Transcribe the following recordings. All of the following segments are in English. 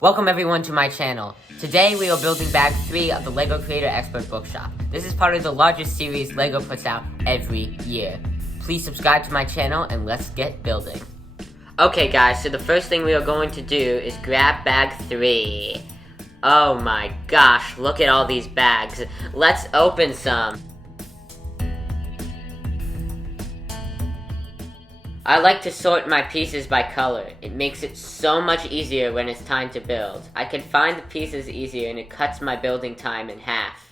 Welcome everyone to my channel. Today we are building bag 3 of the Lego Creator Expert Bookshop. This is part of the largest series Lego puts out every year. Please subscribe to my channel and let's get building. Okay guys, so the first thing we are going to do is grab bag 3. Oh my gosh, look at all these bags. Let's open some. I like to sort my pieces by color. It makes it so much easier when it's time to build. I can find the pieces easier and it cuts my building time in half.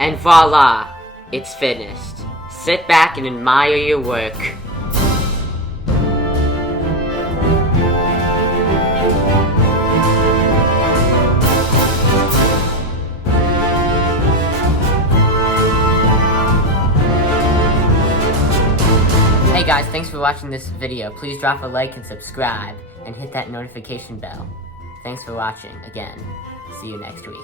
And voila! It's finished. Sit back and admire your work. Hey guys, thanks for watching this video. Please drop a like and subscribe, and hit that notification bell. Thanks for watching again. See you next week.